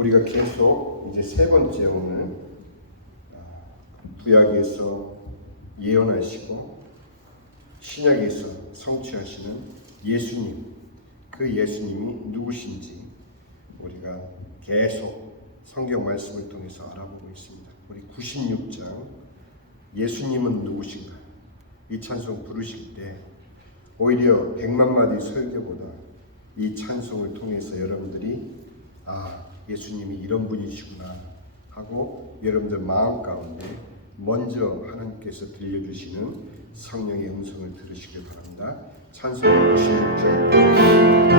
우리가 계속 이제 세 번째 오늘 구약에서 예언하시고 신약에서 성취하시는 예수님, 그 예수님이 누구신지 우리가 계속 성경 말씀을 통해서 알아보고 있습니다. 우리 96장 예수님은 누구신가? 이 찬송 부르실 때 오히려 100만 마디 설교보다 이 찬송을 통해서 여러분들이 예수님이 이런 분이시구나 하고 여러분들 마음 가운데 먼저 하나님께서 들려주시는 성령의 음성을 들으시길 바랍니다. 찬송 96장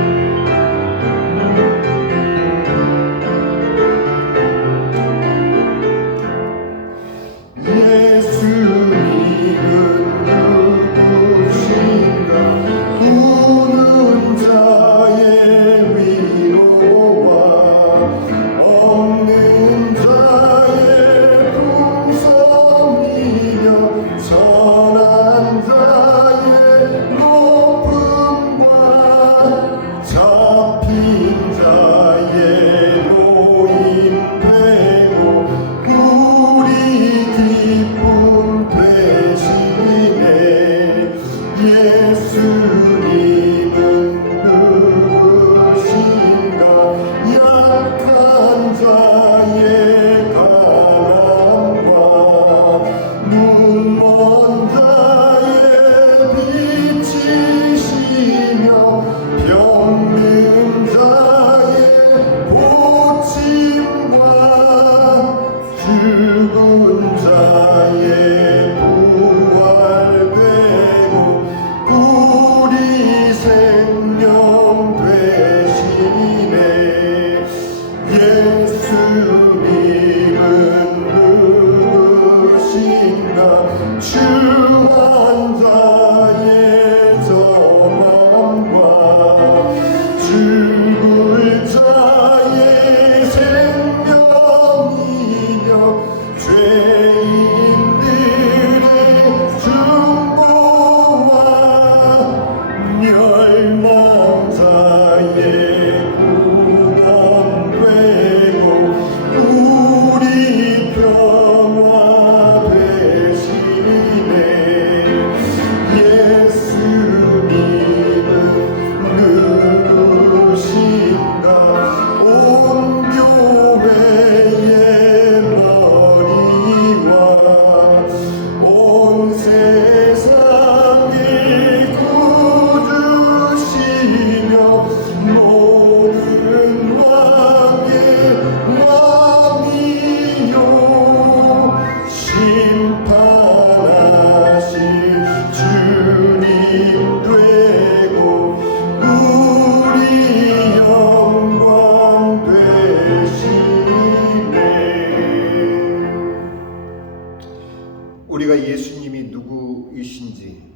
우리가 예수님이 누구이신지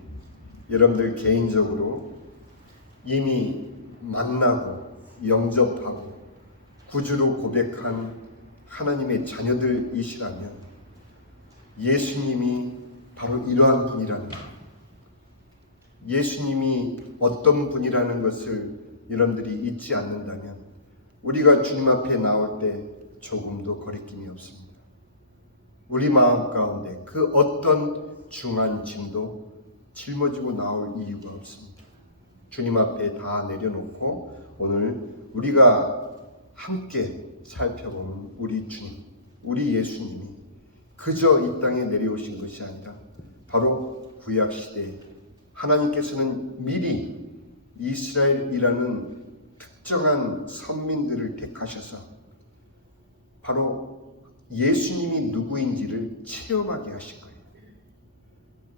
여러분들 개인적으로 이미 만나고 영접하고 구주로 고백한 하나님의 자녀들이시라면 예수님이 바로 이러한 분이라는 것, 예수님이 어떤 분이라는 것을 여러분들이 잊지 않는다면 우리가 주님 앞에 나올 때 조금도 거리낌이 없습니다. 우리 마음 가운데 그 어떤 중한 짐도 짊어지고 나올 이유가 없습니다. 주님 앞에 다 내려놓고 오늘 우리가 함께 살펴보는 우리 주님, 우리 예수님이 그저 이 땅에 내려오신 것이 아니라 바로 구약시대에 하나님께서는 미리 이스라엘이라는 특정한 선민들을 택하셔서 바로 예수님이 누구인지를 체험하게 하신 거예요.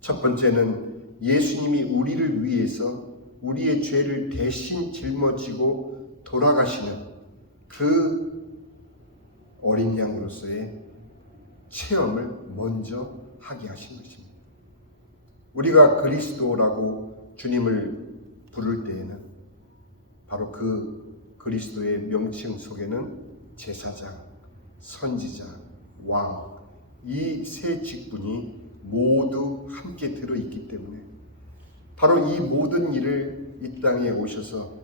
첫 번째는 예수님이 우리를 위해서 우리의 죄를 대신 짊어지고 돌아가시는 그 어린 양으로서의 체험을 먼저 하게 하신 것입니다. 우리가 그리스도라고 주님을 부를 때에는 바로 그 그리스도의 명칭 속에는 제사장, 선지자, 왕, 이 세 직분이 모두 함께 들어있기 때문에 바로 이 모든 일을 이 땅에 오셔서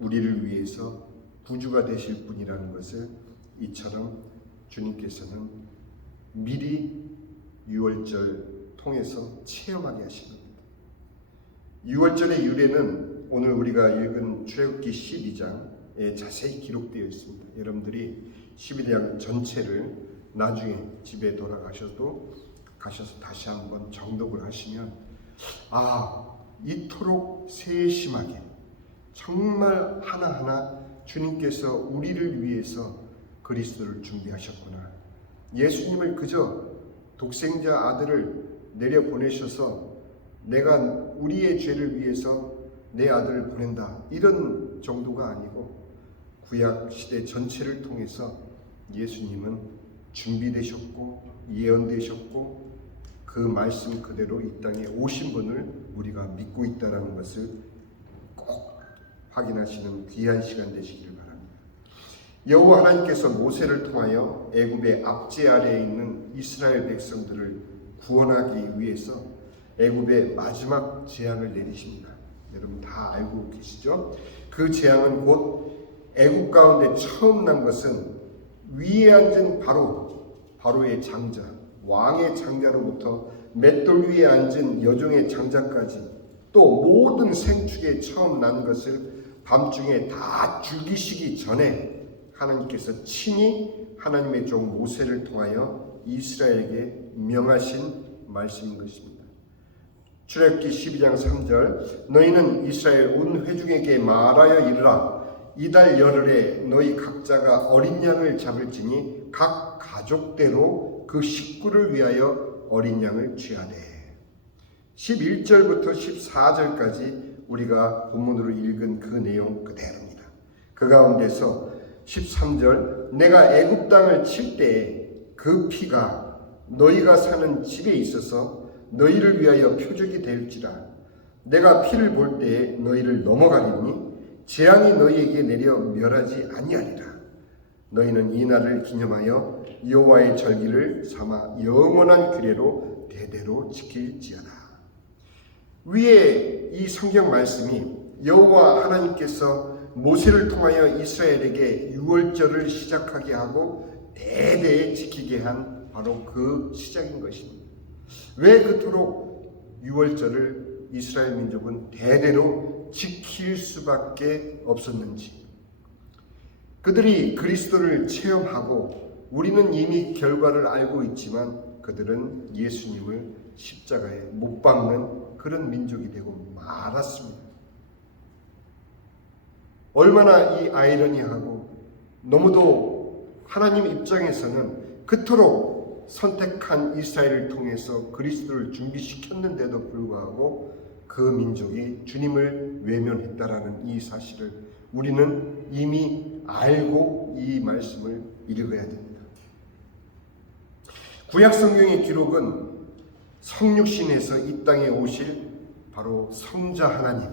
우리를 위해서 구주가 되실 분이라는 것을 이처럼 주님께서는 미리 유월절 통해서 체험하게 하신 겁니다. 유월절의 유래는 오늘 우리가 읽은 출애굽기 12장에 자세히 기록되어 있습니다. 여러분들이 12장 전체를 나중에 집에 돌아가셔서 다시 한번 정독을 하시면 이토록 세심하게 정말 하나하나 주님께서 우리를 위해서 그리스도를 준비하셨구나. 예수님을 그저 독생자 아들을 내려보내셔서 내가 우리의 죄를 위해서 내 아들을 보낸다, 이런 정도가 아니고 구약 시대 전체를 통해서 예수님은 준비되셨고 예언되셨고 그 말씀 그대로 이 땅에 오신 분을 우리가 믿고 있다는 것을 꼭 확인하시는 귀한 시간 되시기를 바랍니다. 여호와 하나님께서 모세를 통하여 애굽의 압제 아래에 있는 이스라엘 백성들을 구원하기 위해서 애굽의 마지막 재앙을 내리십니다. 여러분 다 알고 계시죠? 그 재앙은 곧 애굽 가운데 처음 난 것은 위에 앉은 바로의 장자, 왕의 장자로부터 맷돌 위에 앉은 여종의 장자까지 또 모든 생축에 처음 난 것을 밤중에 다 죽이시기 전에 하나님께서 친히 하나님의 종 모세를 통하여 이스라엘에게 명하신 말씀인 것입니다. 출애굽기 12장 3절 너희는 이스라엘 온 회중에게 말하여 이르라. 이달 열흘에 너희 각자가 어린 양을 잡을지니 각 가족대로 그 식구를 위하여 어린 양을 취하되. 11절부터 14절까지 우리가 본문으로 읽은 그 내용 그대로입니다. 그 가운데서 13절 내가 애굽 땅을 칠 때에 그 피가 너희가 사는 집에 있어서 너희를 위하여 표적이 될지라. 내가 피를 볼 때에 너희를 넘어가리니 재앙이 너희에게 내려 멸하지 아니하리라. 너희는 이 날을 기념하여 여호와의 절기를 삼아 영원한 규례로 대대로 지킬지어다. 위에 이 성경 말씀이 여호와 하나님께서 모세를 통하여 이스라엘에게 유월절을 시작하게 하고 대대에 지키게 한 바로 그 시작인 것입니다. 왜 그토록 유월절을 이스라엘 민족은 대대로 지킬 수밖에 없었는지, 그들이 그리스도를 체험하고 우리는 이미 결과를 알고 있지만 그들은 예수님을 십자가에 못 박는 그런 민족이 되고 말았습니다. 얼마나 이 아이러니하고 너무도 하나님 입장에서는 그토록 선택한 이스라엘을 통해서 그리스도를 준비시켰는데도 불구하고 그 민족이 주님을 외면했다라는 이 사실을 우리는 이미 알고 이 말씀을 읽어야 됩니다. 구약 성경의 기록은 성육신에서 이 땅에 오실 바로 성자 하나님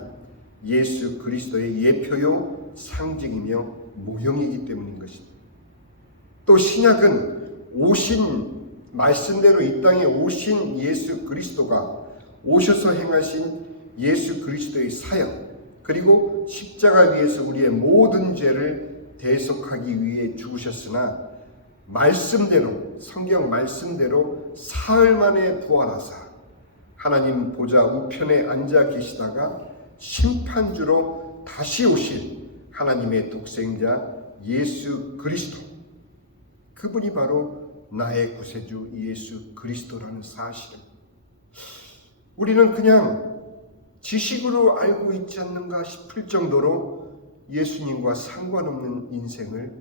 예수 그리스도의 예표요 상징이며 모형이기 때문인 것입니다. 또 신약은 오신 말씀대로 이 땅에 오신 예수 그리스도가 오셔서 행하신 예수 그리스도의 사역, 그리고 십자가 위에서 우리의 모든 죄를 대속하기 위해 죽으셨으나 말씀대로, 성경 말씀대로 사흘 만에 부활하사 하나님 보좌 우편에 앉아 계시다가 심판주로 다시 오실 하나님의 독생자 예수 그리스도, 그분이 바로 나의 구세주 예수 그리스도라는 사실을 우리는 그냥 지식으로 알고 있지 않는가 싶을 정도로 예수님과 상관없는 인생을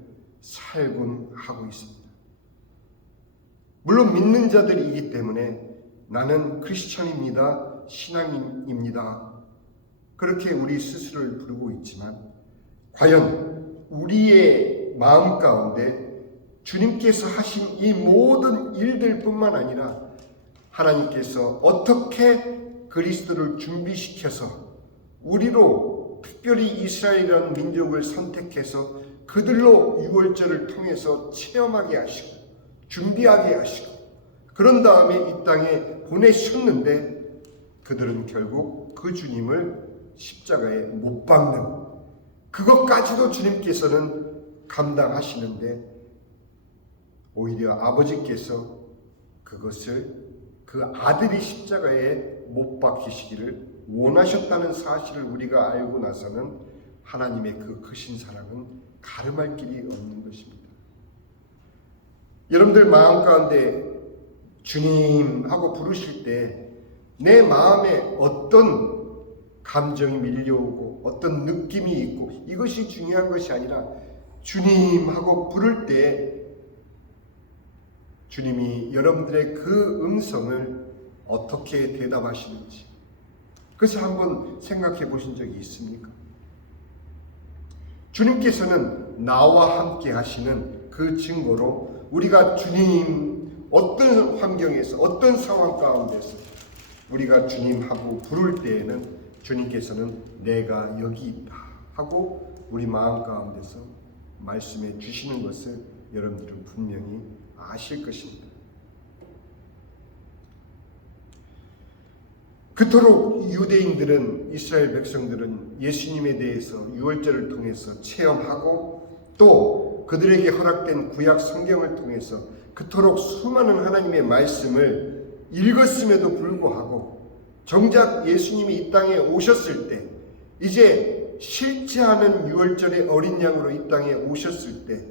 살곤 하고 있습니다. 물론 믿는 자들이기 때문에 나는 크리스천입니다, 신앙인입니다, 그렇게 우리 스스로를 부르고 있지만 과연 우리의 마음 가운데 주님께서 하신 이 모든 일들뿐만 아니라 하나님께서 어떻게 그리스도를 준비시켜서 우리로 특별히 이스라엘이라는 민족을 선택해서 그들로 유월절을 통해서 체험하게 하시고 준비하게 하시고 그런 다음에 이 땅에 보내셨는데 그들은 결국 그 주님을 십자가에 못 박는 그것까지도 주님께서는 감당하시는데 오히려 아버지께서 그것을 그 아들이 십자가에 못 박히시기를 원하셨다는 사실을 우리가 알고 나서는 하나님의 그 크신 사랑은 가름할 길이 없는 것입니다. 여러분들 마음 가운데 주님 하고 부르실 때 내 마음에 어떤 감정이 밀려오고 어떤 느낌이 있고 이것이 중요한 것이 아니라 주님 하고 부를 때 주님이 여러분들의 그 음성을 어떻게 대답하시는지 그것을 한번 생각해 보신 적이 있습니까? 주님께서는 나와 함께 하시는 그 증거로 우리가 주님 어떤 환경에서 어떤 상황 가운데서 우리가 주님하고 부를 때에는 주님께서는 내가 여기 있다 하고 우리 마음 가운데서 말씀해 주시는 것을 여러분들은 분명히 아실 것입니다. 그토록 유대인들은 이스라엘 백성들은 예수님에 대해서 유월절을 통해서 체험하고 또 그들에게 허락된 구약 성경을 통해서 그토록 수많은 하나님의 말씀을 읽었음에도 불구하고 정작 예수님이 이 땅에 오셨을 때 이제 실제하는 유월절의 어린 양으로 이 땅에 오셨을 때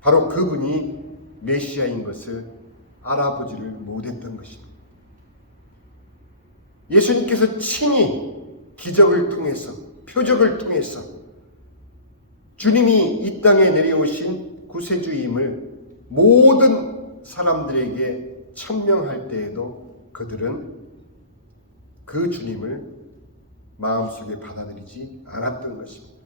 바로 그분이 메시아인 것을 알아보지를 못했던 것입니다. 예수님께서 친히 기적을 통해서 표적을 통해서 주님이 이 땅에 내려오신 구세주임을 모든 사람들에게 천명할 때에도 그들은 그 주님을 마음속에 받아들이지 않았던 것입니다.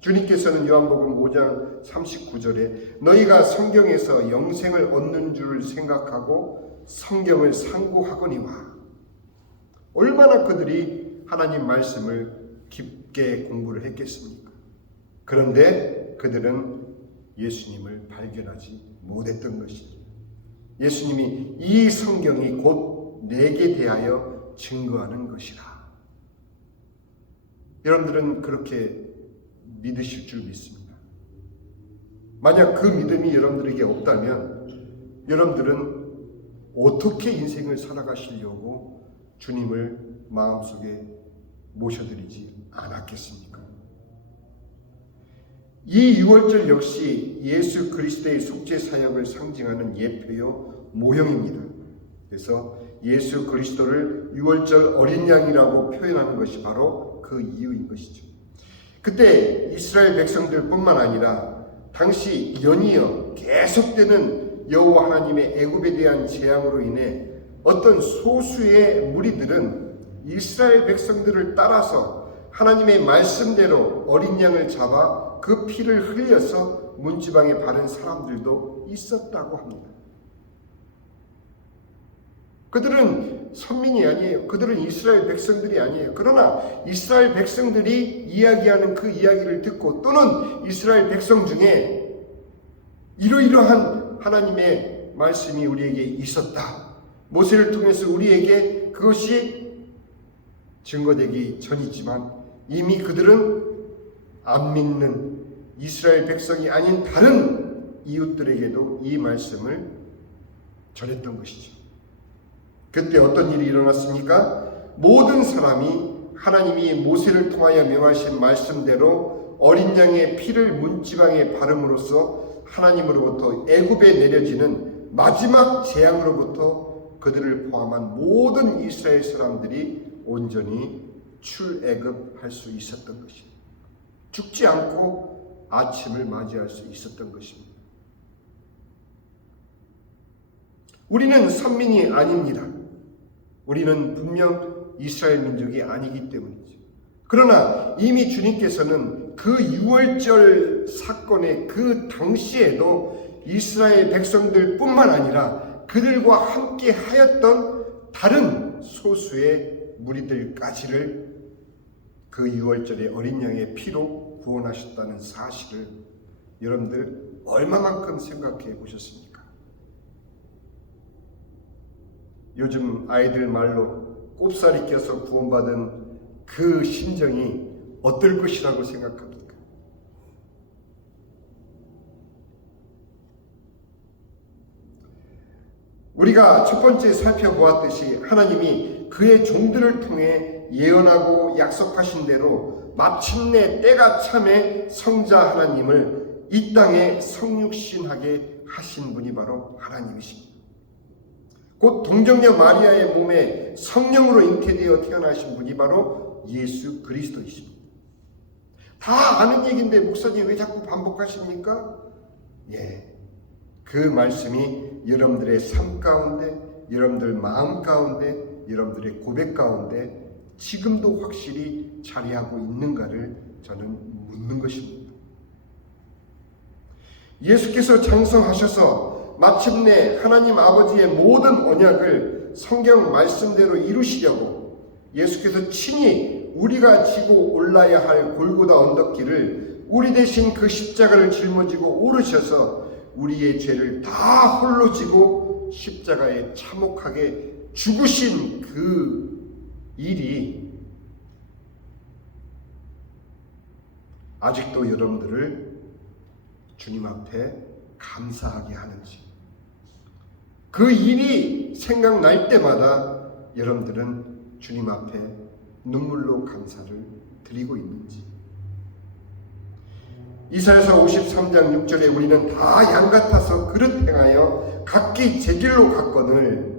주님께서는 요한복음 5장 39절에 너희가 성경에서 영생을 얻는 줄을 생각하고 성경을 상고하거니와 얼마나 그들이 하나님 말씀을 깊게 공부를 했겠습니까? 그런데 그들은 예수님을 발견하지 못했던 것이죠. 예수님이 이 성경이 곧 내게 대하여 증거하는 것이라. 여러분들은 그렇게 믿으실 줄 믿습니다. 만약 그 믿음이 여러분들에게 없다면 여러분들은 어떻게 인생을 살아가시려고 주님을 마음속에 모셔드리지 않았겠습니까? 이 유월절 역시 예수 그리스도의 속죄 사역을 상징하는 예표요 모형입니다. 그래서 예수 그리스도를 유월절 어린 양이라고 표현하는 것이 바로 그 이유인 것이죠. 그때 이스라엘 백성들뿐만 아니라 당시 연이어 계속되는 여호와 하나님의 애굽에 대한 재앙으로 인해 어떤 소수의 무리들은 이스라엘 백성들을 따라서 하나님의 말씀대로 어린 양을 잡아 그 피를 흘려서 문지방에 바른 사람들도 있었다고 합니다. 그들은 선민이 아니에요. 그들은 이스라엘 백성들이 아니에요. 그러나 이스라엘 백성들이 이야기하는 그 이야기를 듣고 또는 이스라엘 백성 중에 이러이러한 하나님의 말씀이 우리에게 있었다. 모세를 통해서 우리에게 그것이 증거되기 전이지만 이미 그들은 안 믿는 이스라엘 백성이 아닌 다른 이웃들에게도 이 말씀을 전했던 것이죠. 그때 어떤 일이 일어났습니까? 모든 사람이 하나님이 모세를 통하여 명하신 말씀대로 어린 양의 피를 문지방에 바름으로써 하나님으로부터 애굽에 내려지는 마지막 재앙으로부터 그들을 포함한 모든 이스라엘 사람들이 온전히 출애굽할 수 있었던 것입니다. 죽지 않고 아침을 맞이할 수 있었던 것입니다. 우리는 선민이 아닙니다. 우리는 분명 이스라엘 민족이 아니기 때문이죠. 그러나 이미 주님께서는 그 유월절 사건의 그 당시에도 이스라엘 백성들뿐만 아니라 그들과 함께 하였던 다른 소수의 무리들까지를 그 유월절의 어린 양의 피로 구원하셨다는 사실을 여러분들 얼마만큼 생각해 보셨습니까? 요즘 아이들 말로 꼽살이 껴서 구원받은 그 심정이 어떨 것이라고 생각합니까? 우리가 첫 번째 살펴보았듯이 하나님이 그의 종들을 통해 예언하고 약속하신 대로 마침내 때가 참에 성자 하나님을 이 땅에 성육신하게 하신 분이 바로 하나님이십니다. 곧 동정녀 마리아의 몸에 성령으로 잉태되어 태어나신 분이 바로 예수 그리스도이십니다. 다 아는 얘기인데 목사님 왜 자꾸 반복하십니까? 그 말씀이 여러분들의 삶 가운데, 여러분들 마음 가운데, 여러분들의 고백 가운데 지금도 확실히 자리하고 있는가를 저는 묻는 것입니다. 예수께서 장성하셔서 마침내 하나님 아버지의 모든 언약을 성경 말씀대로 이루시려고 예수께서 친히 우리가 지고 올라야 할 골고다 언덕길을 우리 대신 그 십자가를 짊어지고 오르셔서 우리의 죄를 다 홀로 지고 십자가에 참혹하게 죽으신 그 일이 아직도 여러분들을 주님 앞에 감사하게 하는지, 그 일이 생각날 때마다 여러분들은 주님 앞에 눈물로 감사를 드리고 있는지. 이사야서 53장 6절에 우리는 다 양 같아서 그릇 행하여 각기 제 길로 갔거늘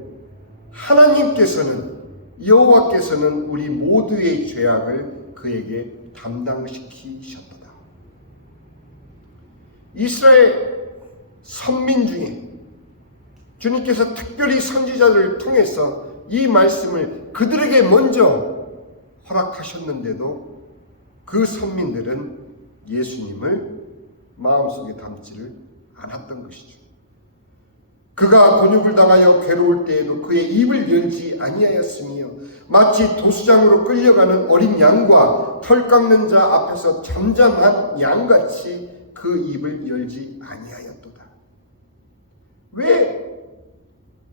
하나님께서는, 여호와께서는 우리 모두의 죄악을 그에게 담당시키셨도다. 이스라엘 선민 중에 주님께서 특별히 선지자들을 통해서 이 말씀을 그들에게 먼저 허락하셨는데도 그 선민들은 예수님을 마음속에 담지를 않았던 것이죠. 그가 곤욕을 당하여 괴로울 때에도 그의 입을 열지 아니하였으며 마치 도수장으로 끌려가는 어린 양과 털 깎는 자 앞에서 잠잠한 양같이 그 입을 열지 아니하였도다. 왜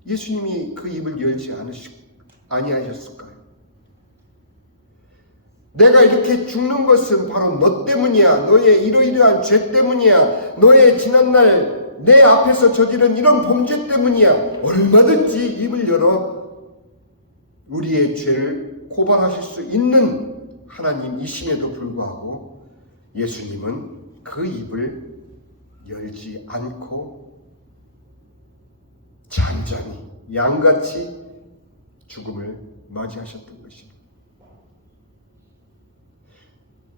예수님이 그 입을 열지 아니하셨을까요? 내가 이렇게 죽는 것은 바로 너 때문이야. 너의 이러이러한 죄 때문이야. 너의 지난날 내 앞에서 저지른 이런 범죄 때문이야. 얼마든지 입을 열어 우리의 죄를 고발하실 수 있는 하나님이심에도 불구하고 예수님은 그 입을 열지 않고 잠잠히 양같이 죽음을 맞이하셨던 것입니다.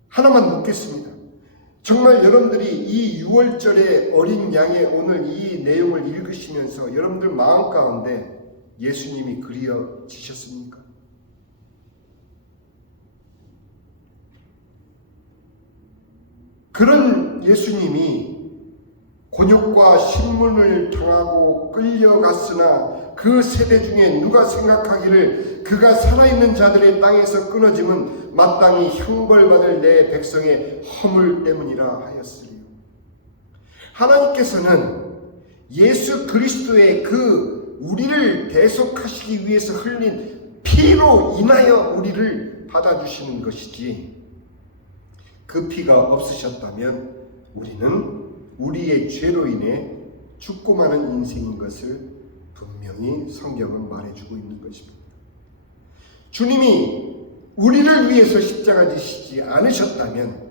하나만 묻겠습니다. 정말 여러분들이 이 6월절의 어린 양의 오늘 이 내용을 읽으시면서 여러분들 마음 가운데 예수님이 그리워지셨습니까? 그런 예수님이 곤욕과 신문을 당하고 끌려갔으나 그 세대 중에 누가 생각하기를 그가 살아있는 자들의 땅에서 끊어짐은 마땅히 형벌받을 내 백성의 허물 때문이라 하였으리요. 하나님께서는 예수 그리스도의 그 우리를 대속하시기 위해서 흘린 피로 인하여 우리를 받아주시는 것이지, 그 피가 없으셨다면 우리는 우리의 죄로 인해 죽고 마는 인생인 것을 분명히 성경은 말해주고 있는 것입니다. 주님이 우리를 위해서 십자가 지시지 않으셨다면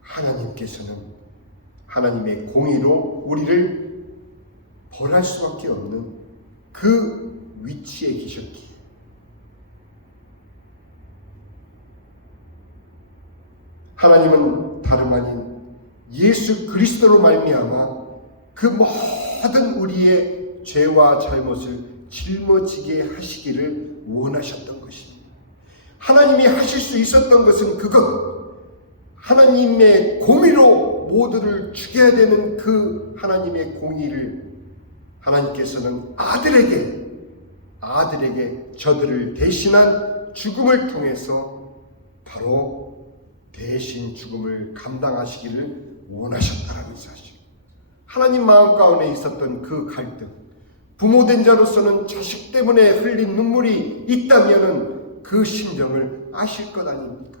하나님께서는 하나님의 공의로 우리를 벌할 수밖에 없는 그 위치에 계셨기에 하나님은 다름 아닌 예수 그리스도로 말미암아 그 모든 우리의 죄와 잘못을 짊어지게 하시기를 원하셨던 것입니다. 하나님이 하실 수 있었던 것은 그것, 하나님의 공의로 모두를 죽여야 되는 그 하나님의 공의를 하나님께서는 아들에게 저들을 대신한 죽음을 통해서 바로 대신 죽음을 감당하시기를 원하셨다라는 사실. 하나님 마음 가운데 있었던 그 갈등, 부모된 자로서는 자식 때문에 흘린 눈물이 있다면은 그 심정을 아실 것 아닙니까?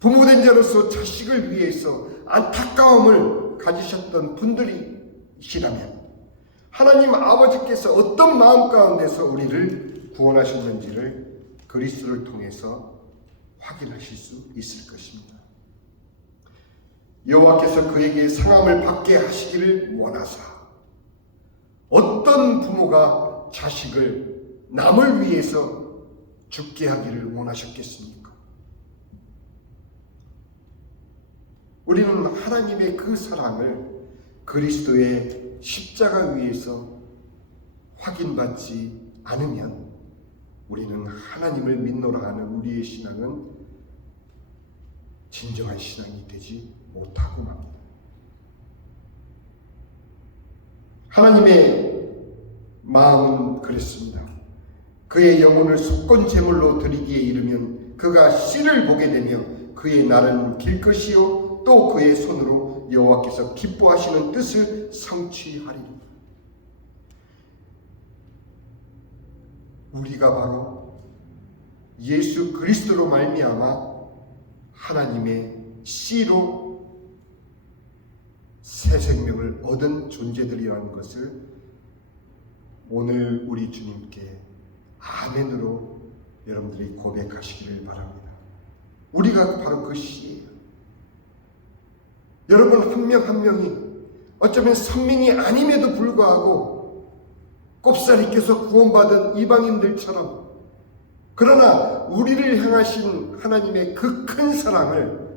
부모된 자로서 자식을 위해서 안타까움을 가지셨던 분들이시라면 하나님 아버지께서 어떤 마음 가운데서 우리를 구원하셨는지를 그리스도를 통해서 확인하실 수 있을 것입니다. 여호와께서 그에게 상함을 받게 하시기를 원하사 어떤 부모가 자식을 남을 위해서 죽게 하기를 원하셨겠습니까? 우리는 하나님의 그 사랑을 그리스도의 십자가 위에서 확인받지 않으면 우리는 하나님을 믿노라 하는 우리의 신앙은 진정한 신앙이 되지 못하고 맙니다. 하나님의 마음은 그랬습니다. 그의 영혼을 속건 제물로 드리기에 이르면 그가 씨를 보게 되며 그의 날은 길 것이요 또 그의 손으로 여호와께서 기뻐하시는 뜻을 성취하리라. 우리가 바로 예수 그리스도로 말미암아 하나님의 씨로 새 생명을 얻은 존재들이라는 것을 오늘 우리 주님께 아멘으로 여러분들이 고백하시기를 바랍니다. 우리가 바로 그 씨예요. 여러분 한 명 한 명이 어쩌면 선민이 아님에도 불구하고 꼽사리 껴서 구원받은 이방인들처럼, 그러나 우리를 향하신 하나님의 그 큰 사랑을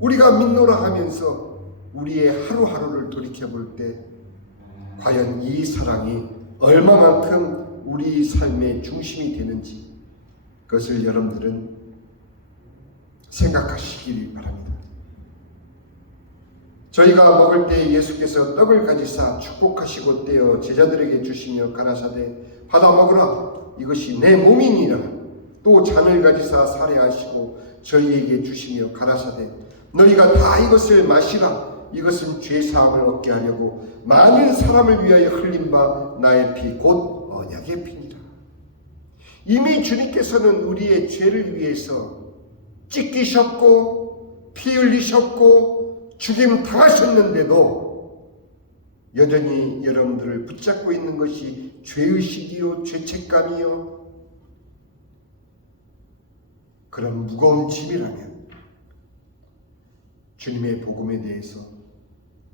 우리가 믿노라 하면서 우리의 하루하루를 돌이켜볼 때 과연 이 사랑이 얼마만큼 우리 삶의 중심이 되는지 그것을 여러분들은 생각하시길 바랍니다. 저희가 먹을 때 예수께서 떡을 가지사 축복하시고 떼어 제자들에게 주시며 가라사대 받아 먹으라 이것이 내 몸이니라. 또 잔을 가지사 살해하시고 저희에게 주시며 가라사대 너희가 다 이것을 마시라 이것은 죄사함을 얻게 하려고 많은 사람을 위하여 흘린 바 나의 피 곧 언약의 피니라. 이미 주님께서는 우리의 죄를 위해서 찢기셨고 피 흘리셨고 죽임 당하셨는데도 여전히 여러분들을 붙잡고 있는 것이 죄의식이요 죄책감이요 그런 무거운 짐이라면 주님의 복음에 대해서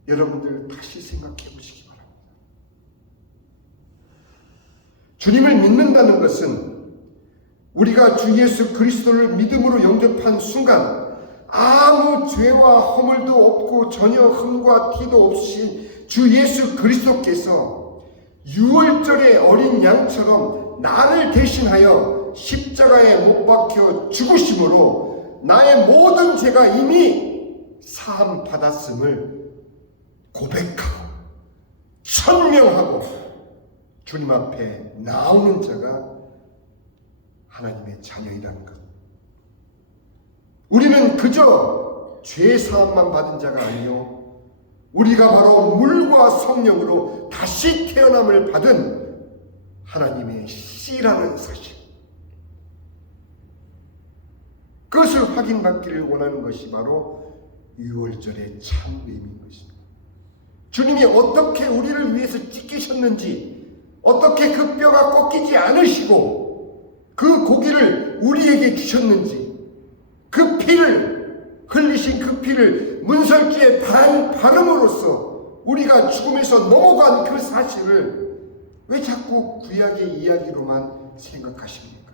여러분들 다시 생각해 보시기 바랍니다. 주님을 믿는다는 것은 우리가 주 예수 그리스도를 믿음으로 영접한 순간 아무 죄와 허물도 없고 전혀 흠과 티도 없으신 주 예수 그리스도께서 유월절의 어린 양처럼 나를 대신하여 십자가에 못 박혀 죽으심으로 나의 모든 죄가 이미 사함 받았음을 고백하고 천명하고 주님 앞에 나오는 자가 하나님의 자녀이라는 것. 우리는 그저 죄 사함만 받은 자가 아니요 우리가 바로 물과 성령으로 다시 태어남을 받은 하나님의 씨라는 사실, 그것을 확인받기를 원하는 것이 바로 유월절의 참 의미인 것입니다. 주님이 어떻게 우리를 위해서 찢기셨는지, 어떻게 그 뼈가 꺾이지 않으시고 그 고기를 우리에게 주셨는지, 그 피를 흘리신 그 피를 문설기에 바름으로써 우리가 죽음에서 넘어간 그 사실을 왜 자꾸 구약의 이야기로만 생각하십니까?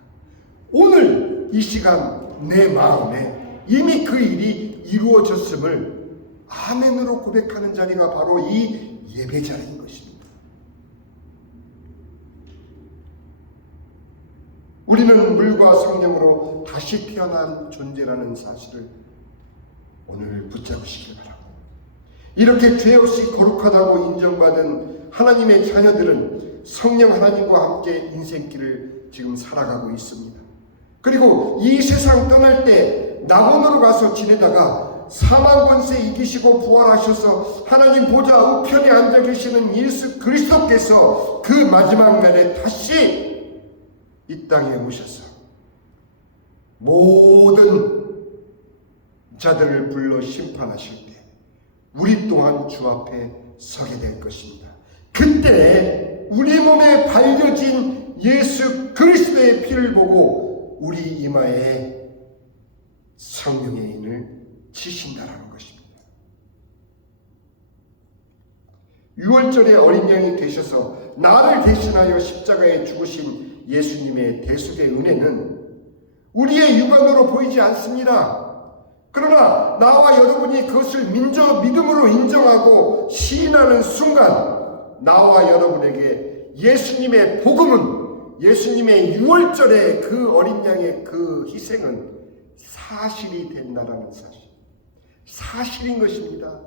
오늘 이 시간 내 마음에 이미 그 일이 이루어졌음을 아멘으로 고백하는 자리가 바로 이 예배 자리인 것입니다. 우리는 물과 성령으로 다시 태어난 존재라는 사실을 오늘 붙잡으시길 바랍니다. 이렇게 죄 없이 거룩하다고 인정받은 하나님의 자녀들은 성령 하나님과 함께 인생길을 지금 살아가고 있습니다. 그리고 이 세상 떠날 때 낙원으로 가서 지내다가 사망 권세 이기시고 부활하셔서 하나님 보좌 우편에 앉아 계시는 예수 그리스도께서 그 마지막 날에 다시 이 땅에 오셔서 모든 자들을 불러 심판하실 때 우리 또한 주 앞에 서게 될 것입니다. 그때 우리 몸에 발려진 예수 그리스도의 피를 보고 우리 이마에 성령의 인을 치신다라는 것입니다. 유월절의 어린 양이 되셔서 나를 대신하여 십자가에 죽으신 예수님의 대속의 은혜는 우리의 육안으로 보이지 않습니다. 그러나 나와 여러분이 그것을 믿음으로 인정하고 시인하는 순간 나와 여러분에게 예수님의 복음은, 예수님의 유월절의 그 어린 양의 그 희생은 사실이 된다라는 사실, 사실인 것입니다.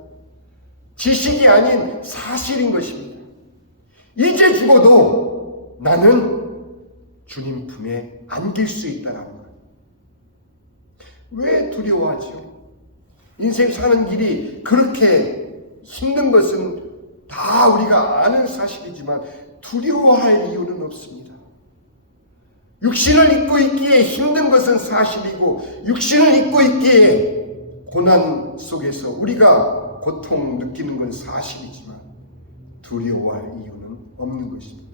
지식이 아닌 사실인 것입니다. 이제 죽어도 나는 주님 품에 안길 수 있다라는 것. 왜 두려워하지요? 인생 사는 길이 그렇게 힘든 것은 다 우리가 아는 사실이지만 두려워할 이유는 없습니다. 육신을 입고 있기에 힘든 것은 사실이고, 육신을 입고 있기에 고난 속에서 우리가 고통 느끼는 건 사실이지만 두려워할 이유는 없는 것입니다.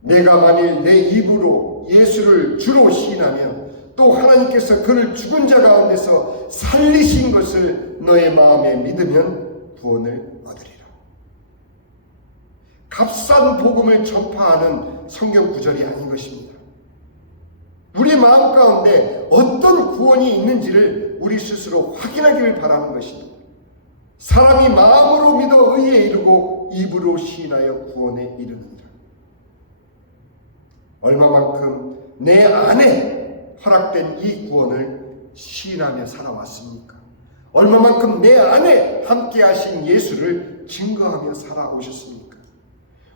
내가 만일 내 입으로 예수를 주로 시인하면 또 하나님께서 그를 죽은 자 가운데서 살리신 것을 너의 마음에 믿으면 구원을 얻으리라. 값싼 복음을 전파하는 성경 구절이 아닌 것입니다. 우리 마음 가운데 어떤 구원이 있는지를 우리 스스로 확인하기를 바라는 것입니다. 사람이 마음으로 믿어 의에 이르고 입으로 시인하여 구원에 이르느니라. 얼마만큼 내 안에 허락된 이 구원을 시인하며 살아왔습니까? 얼마만큼 내 안에 함께 하신 예수를 증거하며 살아오셨습니까?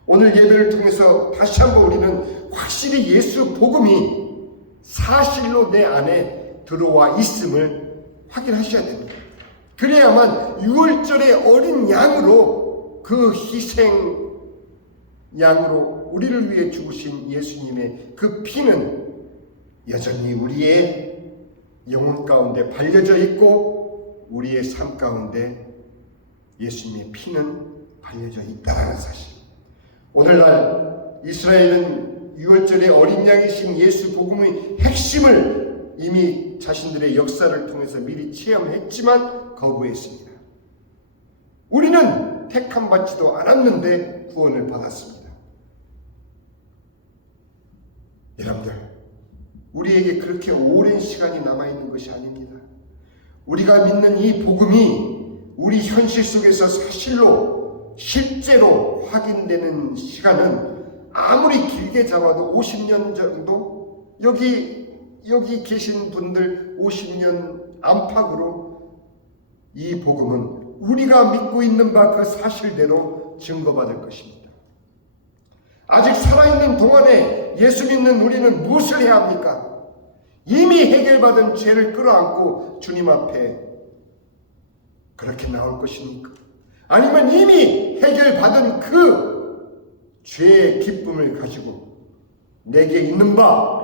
오늘 예배를 통해서 다시 한번 우리는 확실히 예수 복음이 사실로 내 안에 들어와 있음을 확인하셔야 됩니다. 그래야만 유월절의 어린 양으로, 그 희생 양으로 우리를 위해 죽으신 예수님의 그 피는 여전히 우리의 영혼 가운데 발려져 있고 우리의 삶 가운데 예수님의 피는 발려져 있다는 사실. 오늘날 이스라엘은 유월절의 어린 양이신 예수 복음의 핵심을 이미 자신들의 역사를 통해서 미리 체험했지만 거부했습니다. 우리는 택함 받지도 않았는데 구원을 받았습니다. 여러분들, 우리에게 그렇게 오랜 시간이 남아있는 것이 아닙니다. 우리가 믿는 이 복음이 우리 현실 속에서 사실로 실제로 확인되는 시간은 아무리 길게 잡아도 50년 정도? 여기 계신 분들 50년 안팎으로 이 복음은 우리가 믿고 있는 바 그 사실대로 증거받을 것입니다. 아직 살아있는 동안에 예수 믿는 우리는 무엇을 해야 합니까? 이미 해결받은 죄를 끌어안고 주님 앞에 그렇게 나올 것입니까? 아니면 이미 해결받은 그 죄의 기쁨을 가지고 내게 있는 바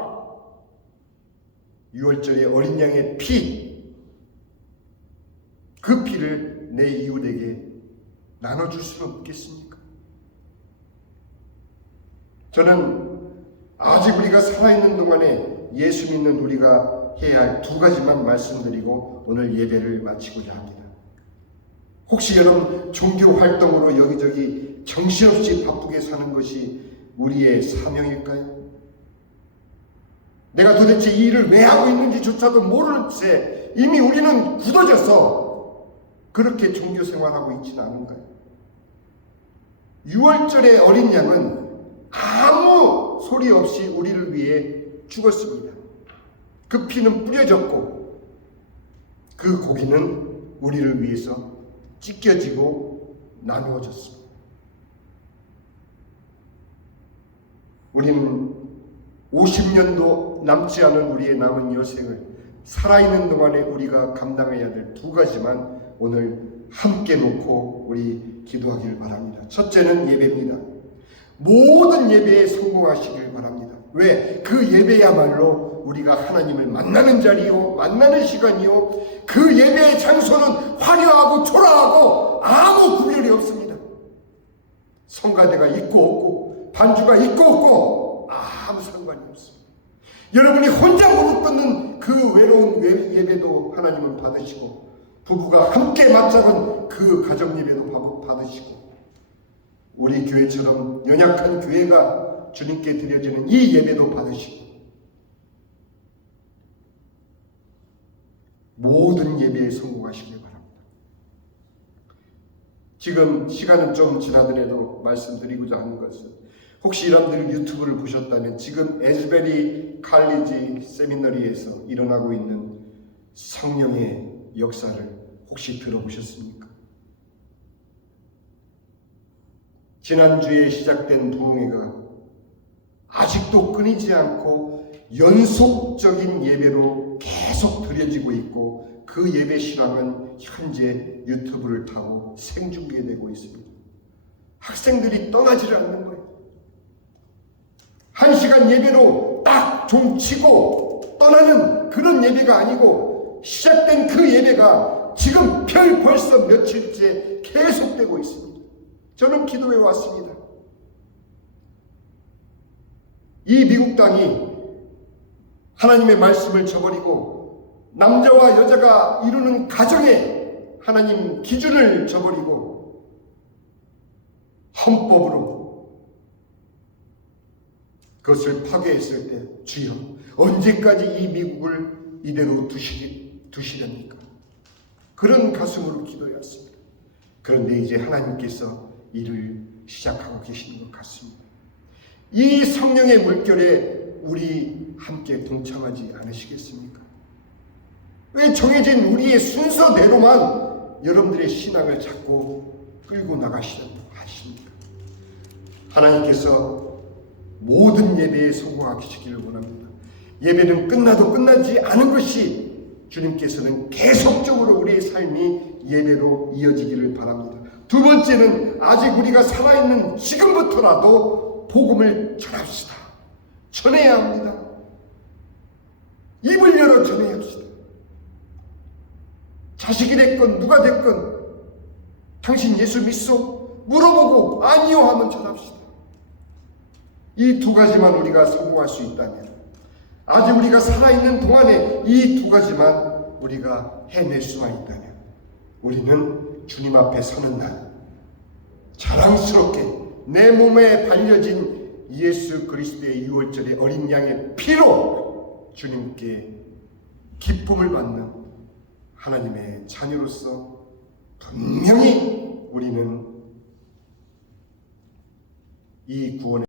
유월절의 어린 양의 피, 그 피를 내 이웃에게 나눠줄 수는 없겠습니까? 저는 아직 우리가 살아있는 동안에 예수 믿는 우리가 해야 할 두 가지만 말씀드리고 오늘 예배를 마치고자 합니다. 혹시 여러분 종교 활동으로 여기저기 정신없이 바쁘게 사는 것이 우리의 사명일까요? 내가 도대체 이 일을 왜 하고 있는지조차도 모르는 채 이미 우리는 굳어져서 그렇게 종교 생활하고 있지는 않은가요? 유월절의 어린 양은 아무 소리 없이 우리를 위해 죽었습니다. 그 피는 뿌려졌고 그 고기는 우리를 위해서 찢겨지고 나누어졌습니다. 우리는 50년도 남지 않은 우리의 남은 여생을 살아있는 동안에 우리가 감당해야 될 두 가지만 오늘 함께 놓고 우리 기도하기를 바랍니다. 첫째는 예배입니다. 모든 예배에 성공하시길 바랍니다. 왜? 그 예배야말로 우리가 하나님을 만나는 자리요, 만나는 시간이요, 그 예배의 장소는 화려하고 초라하고 아무 구별이 없습니다. 반주가 있고 없고 아무 상관이 없습니다. 여러분이 혼자 무릎 꿇는 그 외로운 예배도 하나님은 받으시고, 부부가 함께 맞잡은 그 가정 예배도 받으시고, 우리 교회처럼 연약한 교회가 주님께 드려지는 이 예배도 받으시고, 모든 예배에 성공하시길 바랍니다. 지금 시간은 좀 지나더라도 말씀드리고자 하는 것은, 혹시 여러분들이 유튜브를 보셨다면 지금 에즈베리 칼리지 세미너리에서 일어나고 있는 성령의 역사를 혹시 들어보셨습니까? 지난주에 시작된 부흥회가 아직도 끊이지 않고 연속적인 예배로 계속 드려지고 있고, 그 예배 신앙은 현재 유튜브를 타고 생중계되고 있습니다. 학생들이 떠나지를 않는 거예요. 1시간 예배로 딱 종 치고 떠나는 그런 예배가 아니고, 시작된 그 예배가 지금 벌써 며칠째 계속되고 있습니다. 저는 기도해 왔습니다. 이 미국 땅이 하나님의 말씀을 저버리고 남자와 여자가 이루는 가정에 하나님 기준을 저버리고 헌법으로 그것을 파괴했을 때, 주여 언제까지 이 미국을 이대로 두시렵니까? 그런 가슴으로 기도했습니다. 그런데 이제 하나님께서 일을 시작하고 계시는 것 같습니다. 이 성령의 물결에 우리 함께 동참하지 않으시겠습니까? 왜 정해진 우리의 순서대로만 여러분들의 신앙을 자꾸 끌고 나가시려고 하십니까? 하나님께서 모든 예배에 성공하시기를 원합니다. 예배는 끝나도 끝나지 않은 것이, 주님께서는 계속적으로 우리의 삶이 예배로 이어지기를 바랍니다. 두 번째는, 아직 우리가 살아있는 지금부터라도 복음을 전합시다. 전해야 합니다. 입을 열어 전해야 합시다. 자식이 됐건 누가 됐건, 당신 예수 믿소? 물어보고 아니요 하면 전합시다. 이 두 가지만 우리가 성공할 수 있다면, 아직 우리가 살아있는 동안에 이 두 가지만 우리가 해낼 수만 있다면, 우리는 주님 앞에 서는 날 자랑스럽게 내 몸에 발려진 예수 그리스도의 유월절의 어린 양의 피로 주님께 기쁨을 받는 하나님의 자녀로서 분명히 우리는 이 구원의